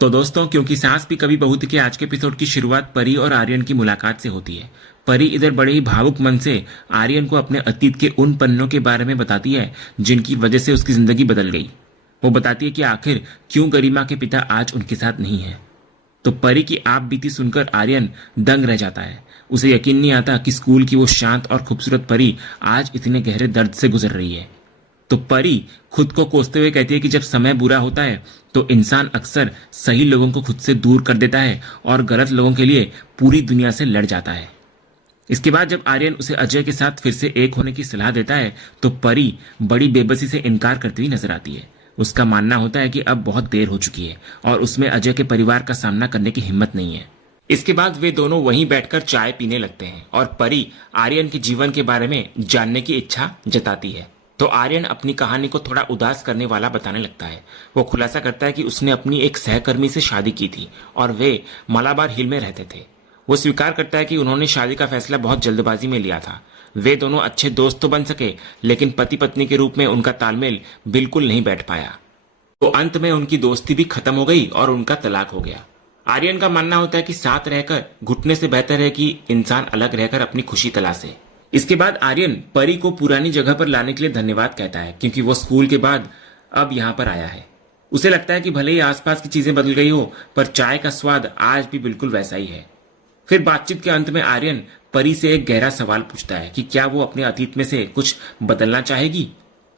तो दोस्तों, क्योंकि सास भी कभी बहू थी के आज के एपिसोड की शुरुआत परी और आर्यन की मुलाकात से होती है। परी इधर बड़े ही भावुक मन से आर्यन को अपने अतीत के उन पन्नों के बारे में बताती है जिनकी वजह से उसकी जिंदगी बदल गई। वो बताती है कि आखिर क्यों गरिमा के पिता आज उनके साथ नहीं है। तो परी की आप बीती सुनकर आर्यन दंग रह जाता है। उसे यकीन नहीं आता कि स्कूल की वो शांत और खूबसूरत परी आज इतने गहरे दर्द से गुजर रही है। तो परी खुद को कोसते हुए कहती है कि जब समय बुरा होता है तो इंसान अक्सर सही लोगों को खुद से दूर कर देता है और गलत लोगों के लिए पूरी दुनिया से लड़ जाता है। इसके बाद जब आर्यन उसे अजय के साथ फिर से एक होने की सलाह देता है तो परी बड़ी बेबसी से इनकार करती हुई नजर आती है। उसका मानना होता है कि अब बहुत देर हो चुकी है और उसमें अजय के परिवार का सामना करने की हिम्मत नहीं है। इसके बाद वे दोनों वहीं बैठकर चाय पीने लगते हैं और परी आर्यन के जीवन के बारे में जानने की इच्छा जताती है। तो आर्यन अपनी कहानी को थोड़ा उदास करने वाला बताने लगता है। वो खुलासा करता है कि उसने अपनी एक सहकर्मी से शादी की थी और वे मलाबार हिल में रहते थे। वो स्वीकार करता है कि उन्होंने शादी का फैसला बहुत जल्दबाजी में लिया था। वे दोनों अच्छे दोस्त तो बन सके, लेकिन पति पत्नी के रूप में उनका तालमेल बिल्कुल नहीं बैठ पाया। तो अंत में उनकी दोस्ती भी खत्म हो गई और उनका तलाक हो गया। आर्यन का मानना होता है कि साथ रहकर घुटने से बेहतर है कि इंसान अलग रहकर अपनी खुशी तलाशे। इसके बाद आर्यन परी को पुरानी जगह पर लाने के लिए धन्यवाद कहता है, क्योंकि वो स्कूल के बाद अब यहाँ पर आया है। उसे लगता है कि भले ही आसपास की चीजें बदल गई हो, पर चाय का स्वाद आज भी बिल्कुल वैसा ही है। फिर बातचीत के अंत में आर्यन परी से एक गहरा सवाल पूछता है कि क्या वो अपने अतीत में से कुछ बदलना चाहेगी।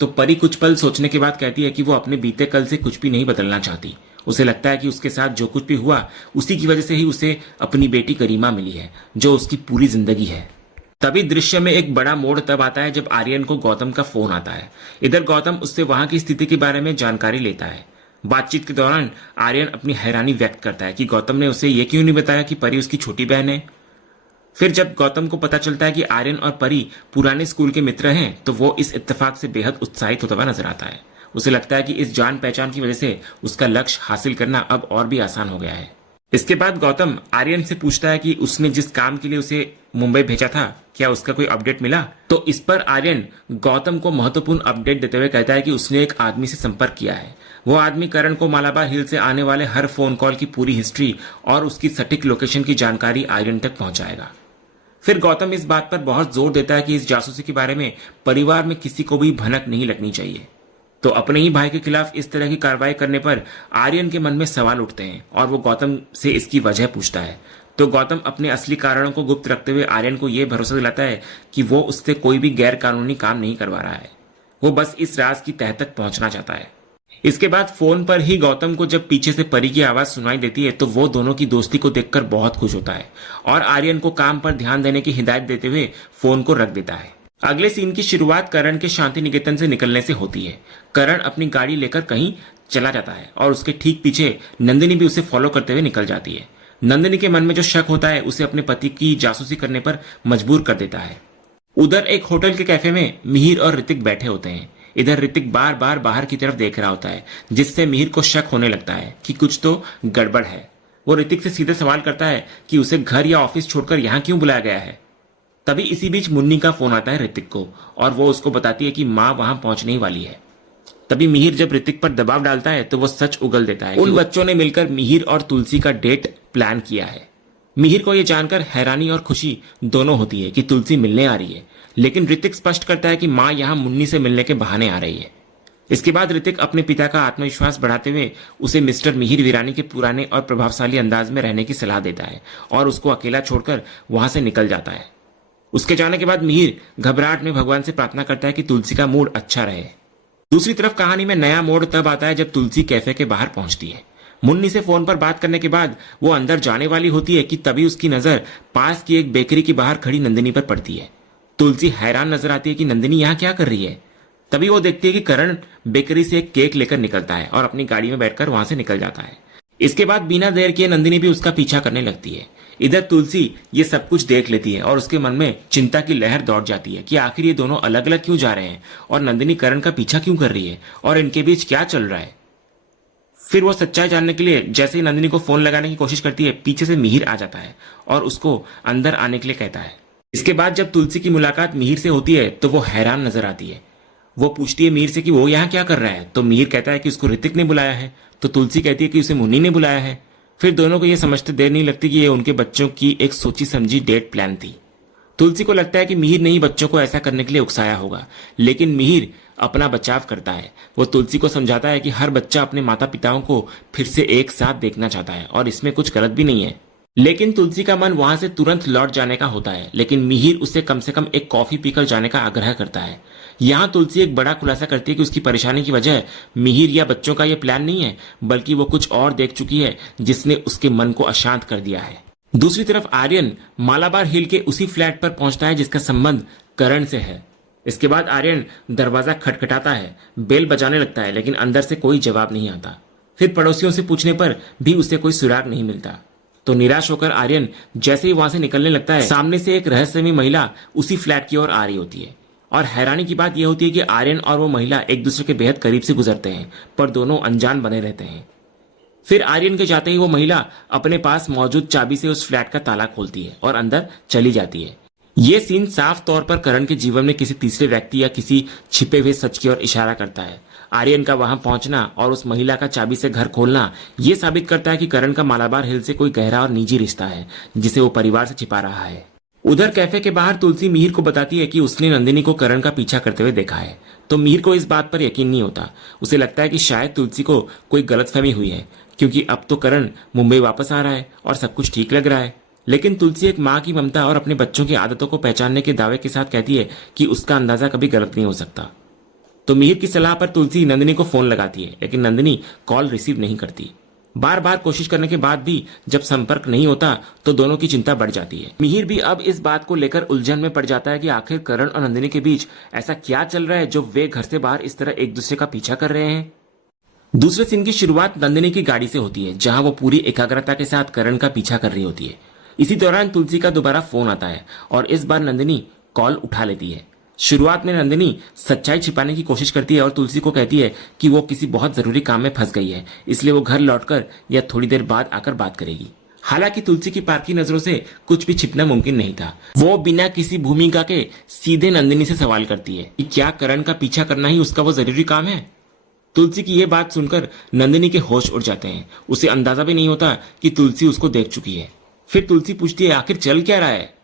तो परी कुछ पल सोचने के बाद कहती है कि वो अपने बीते कल से कुछ भी नहीं बदलना चाहती। उसे लगता है कि उसके साथ जो कुछ भी हुआ उसी की वजह से ही उसे अपनी बेटी गरिमा मिली है, जो उसकी पूरी जिंदगी है। तभी दृश्य में एक बड़ा मोड़ तब आता है जब आर्यन को गौतम का फोन आता है। इधर गौतम उससे वहां की स्थिति के बारे में जानकारी लेता है। बातचीत के दौरान आर्यन अपनी हैरानी व्यक्त करता है कि गौतम ने उसे यह क्यों नहीं बताया कि परी उसकी छोटी बहन है। फिर जब गौतम को पता चलता है कि आर्यन और परी पुराने स्कूल के मित्र हैं तो वो इस इत्तेफाक से बेहद उत्साहित होता हुआ नजर आता है। उसे लगता है कि इस जान पहचान की वजह से उसका लक्ष्य हासिल करना अब और भी आसान हो गया है। इसके बाद गौतम आर्यन से पूछता है कि उसने जिस काम के लिए उसे मुंबई भेजा था, क्या उसका कोई अपडेट मिला। तो इस पर आर्यन गौतम को महत्वपूर्ण अपडेट देते हुए कहता है कि उसने एक आदमी से संपर्क किया है। वो आदमी करण को मालाबार हिल से आने वाले हर फोन कॉल की पूरी हिस्ट्री और उसकी सटीक लोकेशन की जानकारी आर्यन तक पहुंचाएगा। फिर गौतम इस बात पर बहुत जोर देता है कि इस जासूसी के बारे में परिवार में किसी को भी भनक नहीं लगनी चाहिए। तो अपने ही भाई के खिलाफ इस तरह की कार्रवाई करने पर आर्यन के मन में सवाल उठते हैं और वो गौतम से इसकी वजह पूछता है। तो गौतम अपने असली कारणों को गुप्त रखते हुए आर्यन को यह भरोसा दिलाता है कि वो उससे कोई भी गैर कानूनी काम नहीं करवा रहा है। वो बस इस राज की तह तक पहुंचना चाहता है। इसके बाद फोन पर ही गौतम को जब पीछे से परी की आवाज सुनाई देती है तो वो दोनों की दोस्ती को देखकर बहुत खुश होता है और आर्यन को काम पर ध्यान देने की हिदायत देते हुए फोन को रख देता है। अगले सीन की शुरुआत करण के शांति निकेतन से निकलने से होती है। करण अपनी गाड़ी लेकर कहीं चला जाता है और उसके ठीक पीछे नंदिनी भी उसे फॉलो करते हुए निकल जाती है। नंदिनी के मन में जो शक होता है उसे अपने पति की जासूसी करने पर मजबूर कर देता है। उधर एक होटल के कैफे में मिहिर और ऋतिक बैठे होते हैं। इधर ऋतिक बार बार बाहर की तरफ देख रहा होता है, जिससे मिहिर को शक होने लगता है कि कुछ तो गड़बड़ है। वो ऋतिक से सीधे सवाल करता है कि उसे घर या ऑफिस छोड़कर यहाँ क्यों बुलाया गया है। तभी इसी बीच मुन्नी का फोन आता है ऋतिक को और वो उसको बताती है कि माँ वहां पहुंचने ही वाली है। तभी मिहिर जब ऋतिक पर दबाव डालता है तो वो सच उगल देता है। उन बच्चों ने मिलकर मिहिर और तुलसी का डेट प्लान किया है। मिहिर को यह जानकर हैरानी और खुशी दोनों होती है कि तुलसी मिलने आ रही है, लेकिन ऋतिक स्पष्ट करता है कि माँ यहाँ मुन्नी से मिलने के बहाने आ रही है। इसके बाद ऋतिक अपने पिता का आत्मविश्वास बढ़ाते हुए उसे मिस्टर मिहिर वीरानी के पुराने और प्रभावशाली अंदाज में रहने की सलाह देता है और उसको अकेला छोड़कर वहां से निकल जाता है। उसके जाने के बाद मिहिर घबराहट में भगवान से प्रार्थना करता है कि तुलसी का मूड अच्छा रहे। दूसरी तरफ कहानी में नया मोड़ तब आता है जब तुलसी कैफे के बाहर पहुंचती है। मुन्नी से फोन पर बात करने के बाद वो अंदर जाने वाली होती है कि तभी उसकी नजर पास की एक बेकरी के बाहर खड़ी नंदिनी पर पड़ती है। तुलसी हैरान नजर आती है कि नंदिनी यहाँ क्या कर रही है। तभी वो देखती है कि करण बेकरी से एक केक लेकर निकलता है और अपनी गाड़ी में बैठकर वहां से निकल जाता है। इसके बाद बिना देर किए नंदिनी भी उसका पीछा करने लगती है। इधर तुलसी ये सब कुछ देख लेती है और उसके मन में चिंता की लहर दौड़ जाती है कि आखिर ये दोनों अलग अलग क्यों जा रहे हैं और नंदिनी करण का पीछा क्यों कर रही है और इनके बीच क्या चल रहा है। फिर वो सच्चाई जानने के लिए जैसे ही नंदिनी को फोन लगाने की कोशिश करती है, पीछे से मिहिर आ जाता है और उसको अंदर आने के लिए कहता है। इसके बाद जब तुलसी की मुलाकात मिहिर से होती है तो वो हैरान नजर आती है। वो पूछती है मिहिर से कि वो यहाँ क्या कर रहा है, तो मिहिर कहता है कि उसको ऋतिक ने बुलाया है। तो तुलसी कहती है कि उसे मुन्नी ने बुलाया है। फिर दोनों को यह समझते देर नहीं लगती कि यह उनके बच्चों की एक सोची समझी डेट प्लान थी। तुलसी को लगता है कि मिहिर ने ही बच्चों को ऐसा करने के लिए उकसाया होगा, लेकिन मिहिर अपना बचाव करता है। वो तुलसी को समझाता है कि हर बच्चा अपने माता पिताओं को फिर से एक साथ देखना चाहता है और इसमें कुछ गलत भी नहीं है। लेकिन तुलसी का मन वहां से तुरंत लौट जाने का होता है, लेकिन मिहिर उससे कम से कम एक कॉफी पीकर जाने का आग्रह करता है। यहाँ तुलसी एक बड़ा खुलासा करती है कि उसकी परेशानी की वजह मिहिर या बच्चों का यह प्लान नहीं है, बल्कि वो कुछ और देख चुकी है जिसने उसके मन को अशांत कर दिया है। दूसरी तरफ आर्यन मालाबार हिल के उसी फ्लैट पर पहुंचता है जिसका संबंध करण से है। इसके बाद आर्यन दरवाजा खटखटाता है, बेल बजाने लगता है, लेकिन अंदर से कोई जवाब नहीं आता। फिर पड़ोसियों से पूछने पर भी उसे कोई सुराग नहीं मिलता। तो निराश होकर आर्यन जैसे ही वहां से निकलने लगता है, सामने से एक रहस्यमयी महिला उसी फ्लैट की ओर आ रही होती है। और हैरानी की बात यह होती है कि आर्यन और वो महिला एक दूसरे के बेहद करीब से गुजरते हैं, पर दोनों अनजान बने रहते हैं। फिर आर्यन के जाते ही वो महिला अपने पास मौजूद चाबी से उस फ्लैट का ताला खोलती है और अंदर चली जाती है। ये सीन साफ तौर पर करण के जीवन में किसी तीसरे व्यक्ति या किसी छिपे हुए सच की ओर इशारा करता है। आर्यन का वहां पहुंचना और उस महिला का चाबी से घर खोलना यह साबित करता है कि करण का मालाबार हिल से कोई गहरा और निजी रिश्ता है जिसे वो परिवार से छिपा रहा है। उधर कैफे के बाहर तुलसी मिहिर को बताती है कि उसने नंदिनी को करण का पीछा करते हुए देखा है। तो मिहिर को इस बात पर यकीन नहीं होता। उसे लगता है कि शायद तुलसी को कोई गलतफहमी हुई है, क्योंकि अब तो करण मुंबई वापस आ रहा है और सब कुछ ठीक लग रहा है। लेकिन तुलसी एक माँ की ममता और अपने बच्चों की आदतों को पहचानने के दावे के साथ कहती है कि उसका अंदाजा कभी गलत नहीं हो सकता। तो मिहिर की सलाह पर तुलसी नंदिनी को फोन लगाती है, लेकिन नंदिनी कॉल रिसीव नहीं करती। बार बार कोशिश करने के बाद भी जब संपर्क नहीं होता तो दोनों की चिंता बढ़ जाती है। मिहिर भी अब इस बात को लेकर उलझन में पड़ जाता है कि आखिर करण और नंदिनी के बीच ऐसा क्या चल रहा है जो वे घर से बाहर इस तरह एक दूसरे का पीछा कर रहे हैं। दूसरे सीन की शुरुआत नंदिनी की गाड़ी से होती है, जहां वो पूरी एकाग्रता के साथ करण का पीछा कर रही होती है। इसी दौरान तुलसी का दोबारा फोन आता है और इस बार नंदिनी कॉल उठा लेती है। शुरुआत में नंदिनी सच्चाई छिपाने की कोशिश करती है और तुलसी को कहती है कि वो किसी बहुत जरूरी काम में फंस गई है, इसलिए वो घर लौटकर या थोड़ी देर बाद आकर बात करेगी। हालांकि तुलसी की पारखी नजरों से कुछ भी छिपना मुमकिन नहीं था। वो बिना किसी भूमिका के सीधे नंदिनी से सवाल करती है कि क्या करण का पीछा करना ही उसका वो जरूरी काम है। तुलसी की यह बात सुनकर नंदिनी के होश उड़ जाते हैं। उसे अंदाजा भी नहीं होता कि तुलसी उसको देख चुकी है। फिर तुलसी पूछती है आखिर चल क्या रहा है।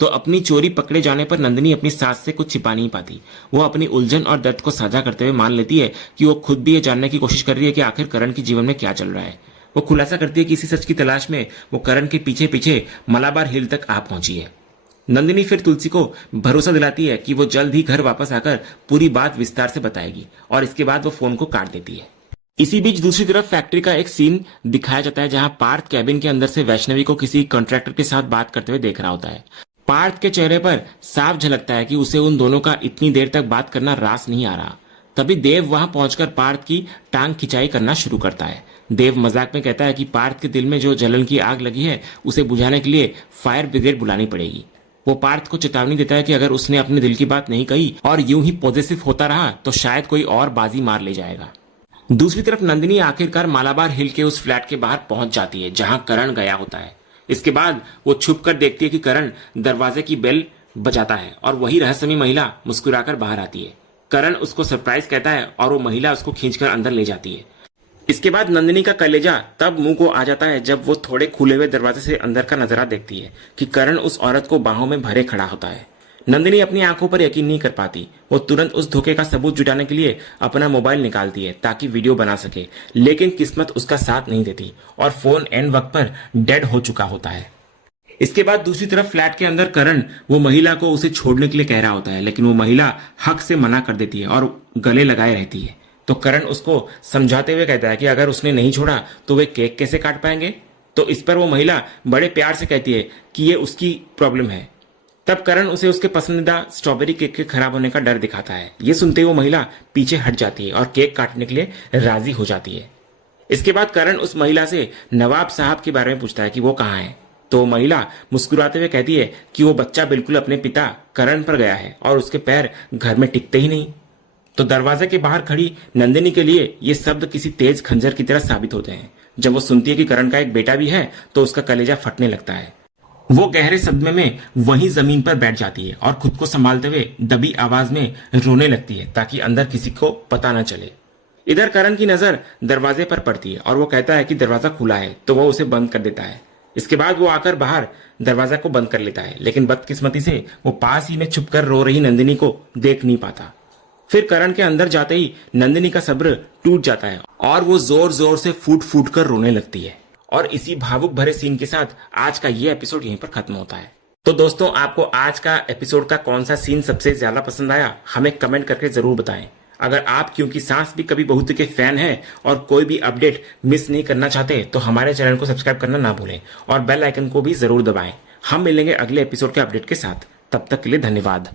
तो अपनी चोरी पकड़े जाने पर नंदिनी अपनी सास से कुछ छिपा नहीं पाती। वो अपनी उलझन और दर्द को साझा करते हुए मान लेती है कि वो खुद भी ये जानने की कोशिश कर रही है कि आखिर करण के जीवन में क्या चल रहा है। वो खुलासा करती है कि इसी सच की तलाश में वो करण के पीछे पीछे मलाबार हिल तक आ पहुंची है। नंदिनी फिर तुलसी को भरोसा दिलाती है कि वो जल्द ही घर वापस आकर पूरी बात विस्तार से बताएगी और इसके बाद वो फोन को काट देती है। इसी बीच दूसरी तरफ फैक्ट्री का एक सीन दिखाया जाता है, जहां पार्थ कैबिन के अंदर से वैष्णवी को किसी कॉन्ट्रैक्टर के साथ बात करते हुए देख रहा होता है। पार्थ के चेहरे पर साफ झलकता है कि उसे उन दोनों का इतनी देर तक बात करना रास नहीं आ रहा। तभी देव वहां पहुंचकर पार्थ की टांग खिंचाई करना शुरू करता है। देव मजाक में कहता है कि पार्थ के दिल में जो जलन की आग लगी है उसे बुझाने के लिए फायर ब्रिगेड बुलानी पड़ेगी। वो पार्थ को चेतावनी देता है कि अगर उसने अपने दिल की बात नहीं कही और यूं ही पॉजिटिव होता रहा तो शायद कोई और बाजी मार ले जाएगा। दूसरी तरफ नंदिनी आखिरकार मालाबार हिल के उस फ्लैट के बाहर पहुंच जाती है जहां करण गया होता है। इसके बाद वो छुप कर देखती है कि करण दरवाजे की बेल बजाता है और वही रहस्यमयी महिला मुस्कुराकर बाहर आती है। करण उसको सरप्राइज कहता है और वो महिला उसको खींचकर अंदर ले जाती है। इसके बाद नंदिनी का कलेजा तब मुंह को आ जाता है जब वो थोड़े खुले हुए दरवाजे से अंदर का नजारा देखती है कि करण उस औरत को बाहों में भरे खड़ा होता है। नंदिनी अपनी आंखों पर यकीन नहीं कर पाती। वो तुरंत उस धोखे का सबूत जुटाने के लिए अपना मोबाइल निकालती है ताकि वीडियो बना सके, लेकिन किस्मत उसका साथ नहीं देती और फोन एन वक्त पर डेड हो चुका होता है। इसके बाद दूसरी तरफ फ्लैट के अंदर करण वो महिला को उसे छोड़ने के लिए कह रहा होता है, लेकिन वो महिला हक से मना कर देती है और गले लगाए रहती है। तो करण उसको समझाते हुए कहता है कि अगर उसने नहीं छोड़ा तो वे केक कैसे काट पाएंगे। तो इस पर वो महिला बड़े प्यार से कहती है कि ये उसकी प्रॉब्लम है। तब करण उसे उसके पसंदीदा स्ट्रॉबेरी केक के खराब होने का डर दिखाता है। ये सुनते ही वो महिला पीछे हट जाती है और केक काटने के लिए राजी हो जाती है। इसके बाद करण उस महिला से नवाब साहब के बारे में पूछता है कि वो कहाँ है। तो महिला मुस्कुराते हुए कहती है कि वो बच्चा बिल्कुल अपने पिता करण पर गया है और उसके पैर घर में टिकते ही नहीं। तो दरवाजे के बाहर खड़ी नंदिनी के लिए ये शब्द किसी तेज खंजर की तरह साबित होते हैं। जब वो सुनती है कि करण का एक बेटा भी है तो उसका कलेजा फटने लगता है। वो गहरे सदमे में वहीं जमीन पर बैठ जाती है और खुद को संभालते हुए दबी आवाज में रोने लगती है ताकि अंदर किसी को पता न चले। इधर करण की नजर दरवाजे पर पड़ती है और वो कहता है कि दरवाजा खुला है, तो वो उसे बंद कर देता है। इसके बाद वो आकर बाहर दरवाजा को बंद कर लेता है, लेकिन बदकिस्मती से वो पास ही में छुपकर रो रही नंदिनी को देख नहीं पाता। फिर करण के अंदर जाते ही नंदिनी का सब्र टूट जाता है और वो जोर जोर से फूट फूट कर रोने लगती है। और इसी भावुक भरे सीन के साथ आज का ये एपिसोड यहीं पर खत्म होता है। तो दोस्तों, आपको आज का एपिसोड का कौन सा सीन सबसे ज्यादा पसंद आया, हमें कमेंट करके जरूर बताएं। अगर आप क्योंकि सास भी कभी बहू के फैन हैं और कोई भी अपडेट मिस नहीं करना चाहते, तो हमारे चैनल को सब्सक्राइब करना ना भूलें और बेल आइकन को भी जरूर दबाएं। हम मिलेंगे अगले एपिसोड के अपडेट के साथ। तब तक के लिए धन्यवाद।